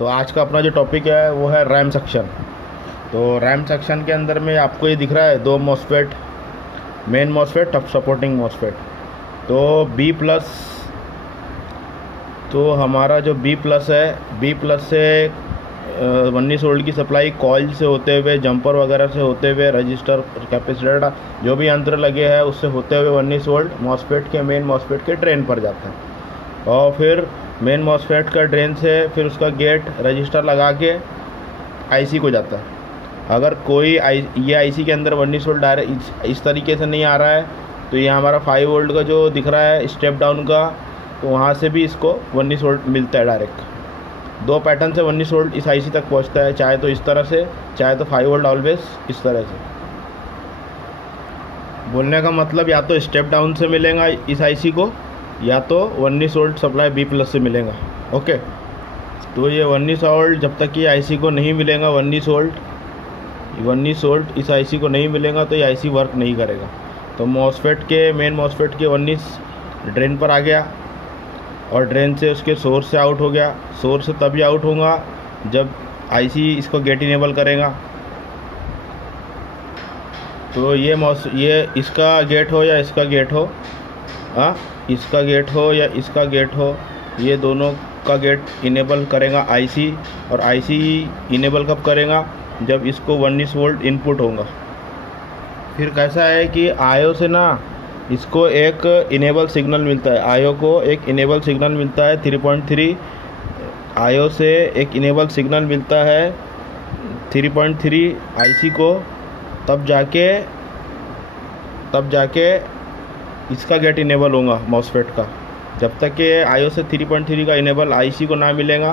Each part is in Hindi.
तो आज का अपना जो टॉपिक है वो है रैम सेक्शन। तो रैम सेक्शन के अंदर में आपको ये दिख रहा है दो मॉसफेट, मेन मॉसफेट और सपोर्टिंग मॉसफेट। तो बी प्लस, तो हमारा जो बी प्लस है, बी प्लस से 19 वोल्ट की सप्लाई कॉइल से होते हुए, जंपर वगैरह से होते हुए, रजिस्टर, कैपेसिटर, जो भी यंत्र लगे हैं उससे होते हुए 19 वोल्ट मॉसफेट के, मेन मॉसफेट के ड्रेन पर जाता है। और फिर मेन मॉसफेट का ड्रेन से फिर उसका गेट रजिस्टर लगा के आईसी को जाता है। अगर कोई ये आईसी के अंदर 19 वोल्ट डायरेक्ट इस तरीके से नहीं आ रहा है तो ये हमारा 5 वोल्ट का जो दिख रहा है स्टेप डाउन का, तो वहाँ से भी इसको 19 वोल्ट मिलता है डायरेक्ट। दो पैटर्न से 19 वोल्ट इस आईसी तक पहुँचता है, चाहे तो इस तरह से, चाहे तो 5 वोल्ट ऑलवेज इस तरह से। बोलने का मतलब या तो स्टेप डाउन से मिलेगा इस आईसी को, या तो 19 वोल्ट सप्लाई बी प्लस से मिलेगा। ओके, तो ये 19 वोल्ट जब तक ये आईसी को नहीं मिलेगा, 19 वोल्ट इस आईसी को नहीं मिलेगा तो ये आईसी वर्क नहीं करेगा। तो मॉसफेट के, मेन मॉसफेट के 19 ड्रेन पर आ गया और ड्रेन से उसके सोर्स से आउट हो गया। सोर्स से तभी आउट होगा जब आईसी इसको गेट इनेबल करेगा। तो ये इसका गेट हो या इसका गेट हो, इसका गेट हो या इसका गेट हो, ये दोनों का गेट इनेबल करेगा आईसी। और आईसी इनेबल कब करेगा? जब इसको 19 वोल्ट इनपुट होगा। फिर कैसा है कि आईओ से ना इसको एक इनेबल सिग्नल मिलता है, आईओ को एक इनेबल सिग्नल मिलता है 3.3। आईओ से एक इनेबल सिग्नल मिलता है 3.3 आईसी को, तब जाके इसका गेट इनेबल होगा मॉसफेट का। जब तक कि आईओ से 3.3 का इनेबल आईसी को ना मिलेगा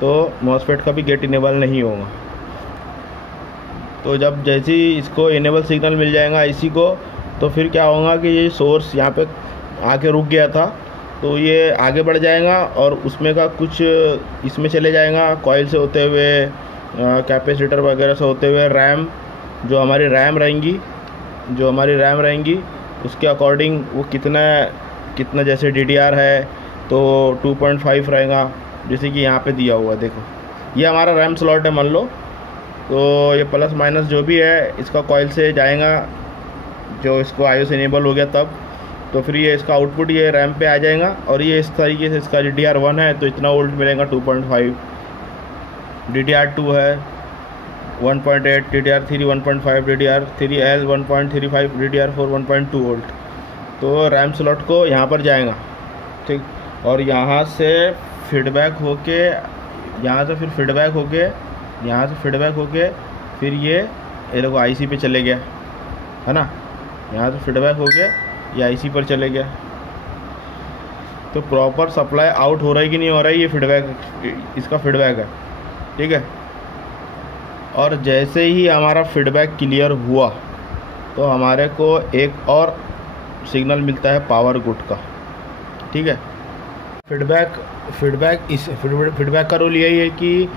तो मॉसफेट का भी गेट इनेबल नहीं होगा। तो जब जैसे ही इसको इनेबल सिग्नल मिल जाएगा आईसी को, तो फिर क्या होगा कि ये सोर्स यहाँ पे आके रुक गया था, तो ये आगे बढ़ जाएगा और उसमें का कुछ इसमें चले जाएगा, कॉइल से होते हुए, कैपेसिटर वगैरह से होते हुए रैम, जो हमारी रैम रहेंगी उसके अकॉर्डिंग वो कितना जैसे DDR है तो 2.5 रहेगा, जैसे कि यहाँ पे दिया हुआ है। देखो ये हमारा रैम स्लॉट है मान लो, तो ये प्लस माइनस जो भी है इसका कॉइल से जाएगा, जो इसको आईओ से इनेबल हो गया तब, तो फिर ये इसका आउटपुट ये रैम पे आ जाएगा। और ये इस तरीके से इसका DDR1 है तो इतना वोल्ट मिलेगा 2.5, DDR2 है 1.8, DDR3 1.5, DDR3L 1.35, DDR4 1.2 वोल्ट। तो रैम स्लॉट को यहाँ पर जाएगा, ठीक। और यहाँ से फीडबैक होके फिर ये लोग आईसी पे चले गया, है ना। यहाँ से फीडबैक हो गया, ये आईसी पर चले गया। तो प्रॉपर सप्लाई आउट हो रहा है कि नहीं हो रहा है, ये फीडबैक, इसका फीडबैक है, ठीक है। और जैसे ही हमारा फीडबैक क्लियर हुआ तो हमारे को एक और सिग्नल मिलता है पावर गुड का, ठीक है। फीडबैक का रोल यही है कि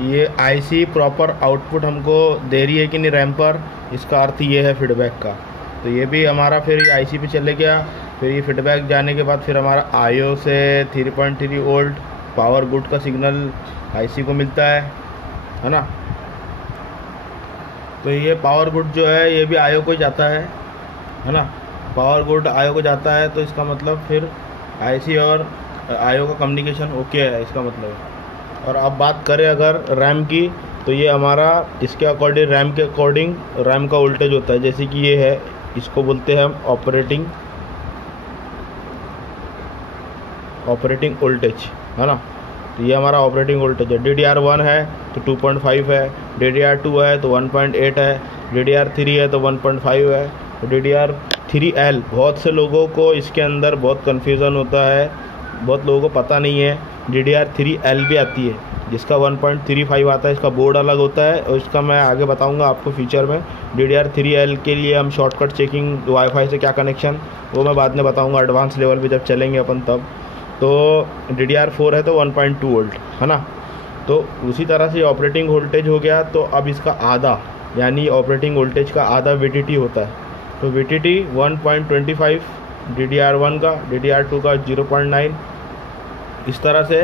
ये आईसी प्रॉपर आउटपुट हमको दे रही है कि नहीं रैम पर, इसका अर्थ ये है फीडबैक का। तो ये भी हमारा फिर ये आईसी पे चले गया। फिर ये फीडबैक जाने के बाद फिर हमारा आईओ से 3.3 वोल्ट पावर गुड का सिग्नल आईसी को मिलता है ना। तो ये पावर गुड जो है ये भी आईओ को जाता है ना। पावर गुड आईओ को जाता है तो इसका मतलब फिर आईसी और आईओ का कम्युनिकेशन ओके है, इसका मतलब। और अब बात करें अगर रैम की, तो ये हमारा इसके अकॉर्डिंग, रैम के अकॉर्डिंग रैम का वोल्टेज होता है। जैसे कि ये है, इसको बोलते हैं हम ऑपरेटिंग वोल्टेज, है ना। तो ये हमारा ऑपरेटिंग वोल्टेज है। DDR1 है तो 2.5 है, DDR2 है तो 1.8 है, DDR3 है तो 1.5 है, DDR3L। बहुत से लोगों को इसके अंदर बहुत कन्फ्यूज़न होता है, बहुत लोगों को पता नहीं है DDR3L भी आती है, जिसका 1.35 आता है। इसका बोर्ड अलग होता है और इसका मैं आगे बताऊंगा आपको फ्यूचर में। DDR3L के लिए हम शॉर्टकट चेकिंग, वाईफाई से क्या कनेक्शन, वो मैं बाद में बताऊंगा एडवांस लेवल पे जब चलेंगे अपन तब। तो DDR4 है तो 1.2 वोल्ट, है ना। तो उसी तरह से ऑपरेटिंग वोल्टेज हो गया। तो अब इसका आधा, यानी ऑपरेटिंग वोल्टेज का आधा VTT होता है। तो VTT 1.25 DDR1 का, DDR2 का 0.9, इस तरह से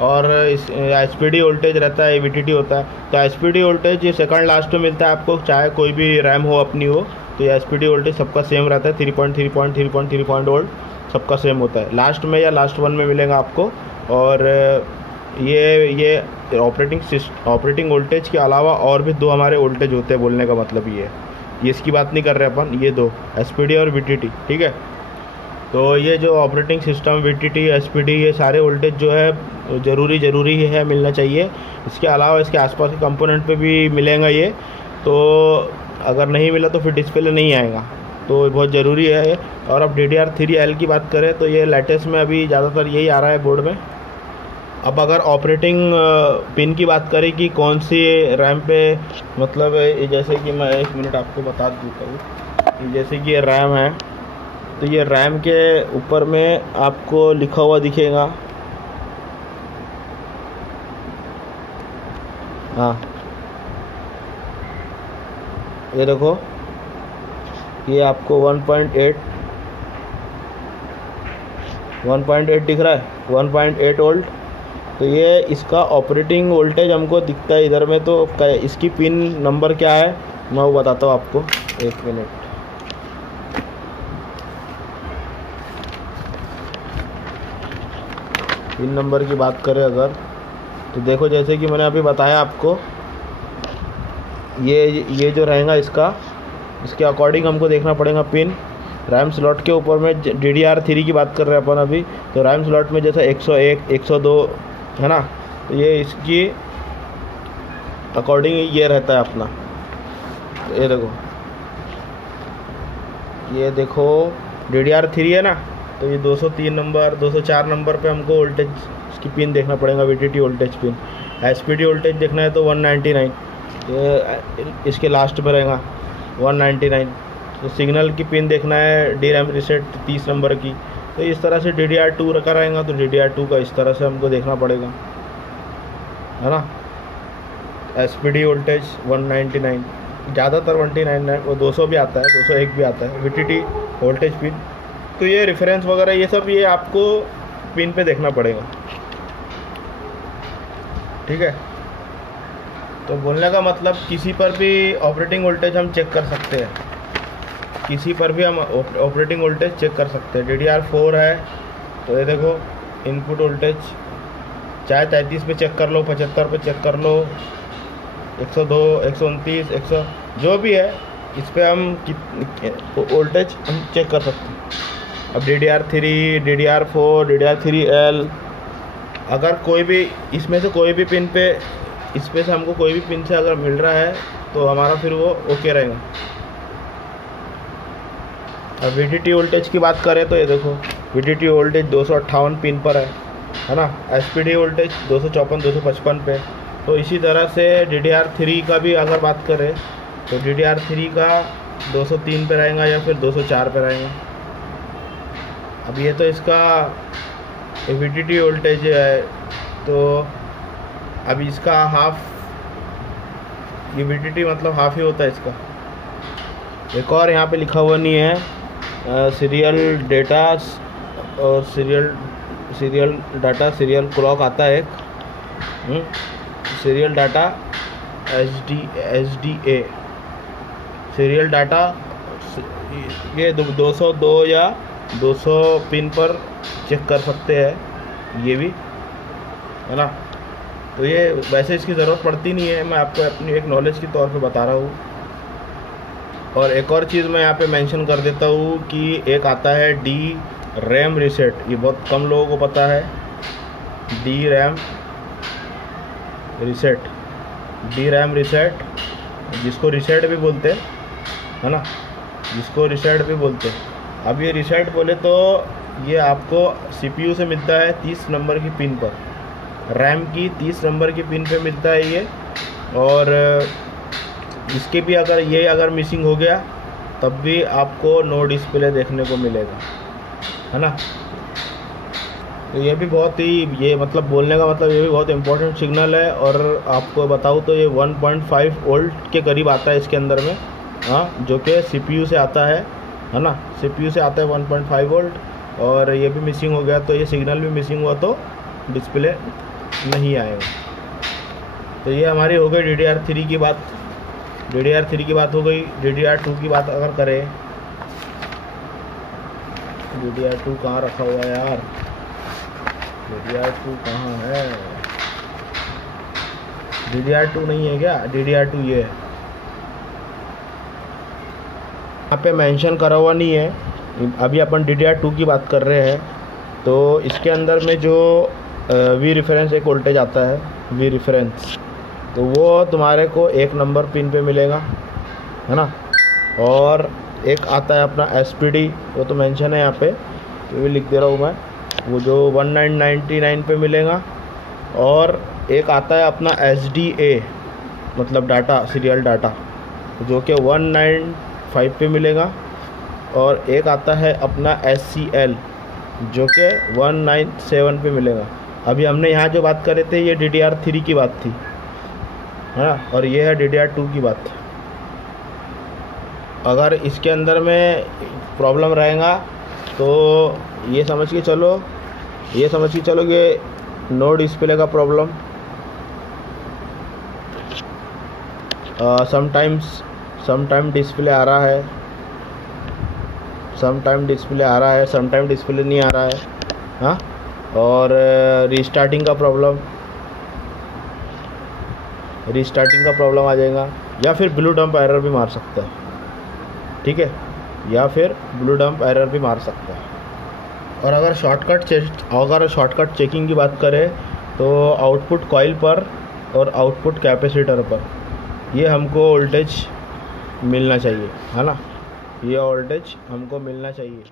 और इस एसपीडी वोल्टेज रहता है, वीटीटी होता है। तो एसपीडी वोल्टेज ये सेकंड लास्ट में मिलता है आपको, चाहे कोई भी रैम हो अपनी हो, तो ये एसपीडी वोल्टेज सबका सेम रहता है, 3.3 वोल्ट सबका सेम होता है। लास्ट में या लास्ट वन में मिलेगा आपको। और ये ऑपरेटिंग वोल्टेज के अलावा और भी दो हमारे वोल्टेज होते हैं, बोलने का मतलब ये इसकी बात नहीं कर रहे अपन, ये दो एसपीडी और वीटीटी, ठीक है। तो ये जो ऑपरेटिंग सिस्टम वीटीटी एसपीडी ये सारे वोल्टेज जो है ज़रूरी है मिलना चाहिए। इसके अलावा इसके आसपास के कंपोनेंट पे भी मिलेगा ये, तो अगर नहीं मिला तो फिर डिस्प्ले नहीं आएगा, तो बहुत ज़रूरी है। और अब DDR3L की बात करें तो ये लेटेस्ट में अभी ज़्यादातर यही आ रहा है बोर्ड में। अब अगर ऑपरेटिंग पिन की बात करें कि कौन सी रैम पे, मतलब जैसे कि मैं 1 मिनट आपको बता देता हूँ। जैसे कि ये रैम है, तो ये रैम के ऊपर में आपको लिखा हुआ दिखेगा, हाँ ये देखो, ये आपको 1.8 दिख रहा है, 1.8 वोल्ट। तो ये इसका ऑपरेटिंग वोल्टेज हमको दिखता है इधर में। तो इसकी पिन नंबर क्या है मैं वो बताता हूँ आपको, 1 मिनट। पिन नंबर की बात करें अगर, तो देखो जैसे कि मैंने अभी बताया आपको, ये जो रहेगा इसके अकॉर्डिंग हमको देखना पड़ेगा पिन। रैम स्लॉट के ऊपर में DDR3 की बात कर रहे हैं अपन अभी, तो रैम स्लॉट में जैसे 101 102 है ना, तो ये इसकी अकॉर्डिंग ये रहता है अपना। तो ये देखो DDR3 है ना, तो ये 203 नंबर 204 नंबर पे हमको वोल्टेज इसकी पिन देखना पड़ेगा, VTT voltage pin. SPD voltage देखना है तो 199, इसके लास्ट में रहेगा 199। तो सिग्नल की पिन देखना है DRAM रीसेट 30 नंबर की, तो इस तरह से DDR2 रखा रहेगा, तो DDR2 का इस तरह से हमको देखना पड़ेगा, है ना। एसपीडी वोल्टेज 199, ज़्यादातर 199 वो 200 भी आता है, 201 भी आता है। वीटीटी वोल्टेज पिन, तो ये रेफरेंस वगैरह ये सब ये आपको पिन पे देखना पड़ेगा, ठीक है। तो बोलने का मतलब किसी पर भी ऑपरेटिंग वोल्टेज हम चेक कर सकते हैं, किसी पर भी हम ऑपरेटिंग वोल्टेज चेक कर सकते हैं। DDR4 है तो ये देखो इनपुट वोल्टेज, चाहे 33 पे चेक कर लो, 75 पे चेक कर लो, 102 129 100 जो भी है, इस पर हम वोल्टेज हम चेक कर सकते हैं। अब DDR3 DDR4 DDR3L, अगर कोई भी इसमें से कोई भी पिन पे, इस पे से हमको कोई भी पिन से अगर मिल रहा है तो हमारा फिर वो ओके रहेगा। अब वीटीटी वोल्टेज की बात करें तो ये देखो वीटीटी वोल्टेज 258 पिन पर है ना। एसपीडी वोल्टेज 254 255 पे। तो इसी तरह से DDR3 का भी अगर बात करें तो DDR3 का 203 पे रहेगा या फिर 204 पे रहेगा। अब ये तो इसका वीटीटी वोल्टेज है, तो अब इसका हाफ, ये वीटीटी मतलब हाफ ही होता है इसका। एक और यहाँ पे लिखा हुआ नहीं है, सीरियल डेटा और सीरियल डाटा सीरियल क्लॉक आता है एक, serial data SDA serial data, ये 202 या 200 पिन पर चेक कर सकते हैं ये भी, है ना। तो ये वैसे इसकी ज़रूरत पड़ती नहीं है, मैं आपको अपनी एक नॉलेज के तौर पे बता रहा हूँ। और एक और चीज़ मैं यहाँ पे मेंशन कर देता हूँ कि एक आता है DRAM रीसेट, ये बहुत कम लोगों को पता है। DRAM रीसेट जिसको रीसेट भी बोलते हैं, है ना, जिसको रीसेट भी बोलते हैं। अब ये रीसेट बोले तो ये आपको CPU से मिलता है 30 नंबर की पिन पर, रैम की 30 नंबर की पिन पे मिलता है ये। और इसके भी अगर मिसिंग हो गया तब भी आपको नो डिस्प्ले देखने को मिलेगा, है ना। तो ये भी बहुत ही, ये मतलब बोलने का मतलब ये भी बहुत इम्पोर्टेंट सिग्नल है। और आपको बताऊँ तो ये 1.5 वोल्ट के करीब आता है इसके अंदर में, हाँ, जो कि CPU से आता है ना, CPU से आता है 1.5 वोल्ट। और ये भी मिसिंग हो गया तो ये सिग्नल भी मिसिंग हुआ तो डिस्प्ले नहीं आएगा। तो ये हमारी हो गई DDR3 की बात। DDR3 की बात हो गई। DDR2 की बात अगर करें, DDR2 कहाँ रखा हुआ है यार? DDR2 कहाँ है? DDR2 नहीं है क्या? DDR2 ये है, यहाँ पे मेंशन करा हुआ नहीं है। अभी अपन DDR2 की बात कर रहे हैं। तो इसके अंदर में जो वी रेफरेंस एक वोल्टेज आता है, वी रेफरेंस, तो वो तुम्हारे को 1 नंबर पिन पे मिलेगा, है ना। और एक आता है अपना SPD, वो तो मेंशन है यहाँ पे, तो भी लिख दे रहा हूँ मैं, वो जो 1999 पे मिलेगा। और एक आता है अपना SDA, मतलब डाटा, सीरियल डाटा, जो कि 195 पे मिलेगा। और एक आता है अपना SCL, जो कि 197 पे मिलेगा। अभी हमने यहाँ जो बात कर रहे थे, ये DDR3 की बात थी, है ना, और ये है DDR2 की बात। अगर इसके अंदर में प्रॉब्लम रहेगा तो ये समझ के चलो कि नो डिस्प्ले का प्रॉब्लम, समटाइम डिस्प्ले आ रहा है, समटाइम डिस्प्ले नहीं आ रहा है, हाँ। और रीस्टार्टिंग का प्रॉब्लम आ जाएगा, या फिर ब्लू डंप एरर भी मार सकता है, ठीक है, या फिर ब्लू डंप एरर भी मार सकता है। और अगर शॉर्टकट चेकिंग की बात करें तो आउटपुट कॉइल पर और आउटपुट कैपेसिटर पर ये हमको वोल्टेज मिलना चाहिए, है ना, ये वोल्टेज हमको मिलना चाहिए।